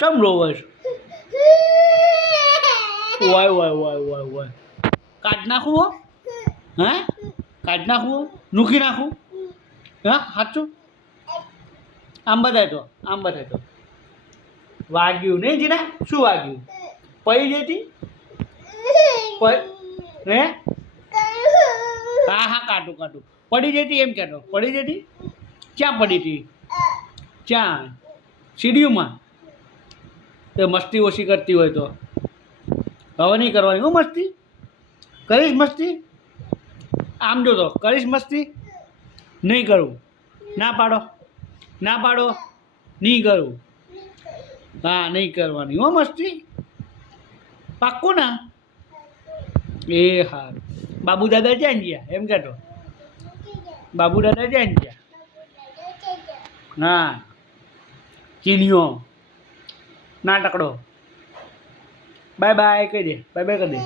ચમ રોવસ વાય વાય વાય વાય વાય કાઢ નાખું હો હે કાઢ નાખું હો મૂકી નાખું હા સાચું આમ બતાય તો વાગ્યું નહીં જીના શું વાગ્યું પડી જતી હે હા હા કાઢું પડી જતી એમ કહેતો પડી જતી ક્યાં પડી હતી ક્યાં સીડીયુમાં તો મસ્તી ઓછી કરતી હોય તો હવે નહીં કરવાની હું મસ્તી કરીશ મસ્તી આમ જો તો કરીશ મસ્તી નહીં કરું ના પાડો નહીં કરું હા નહીં કરવાની હો મસ્તી પાક્કું ના એ હા બાબુ દાદા ક્યાં ગયા એમ કહેતો બાબુ દાદા ક્યાં ગયા ના ચીનિયો નાટકડો બાય બાય કહી દે બાય બાય કરી દે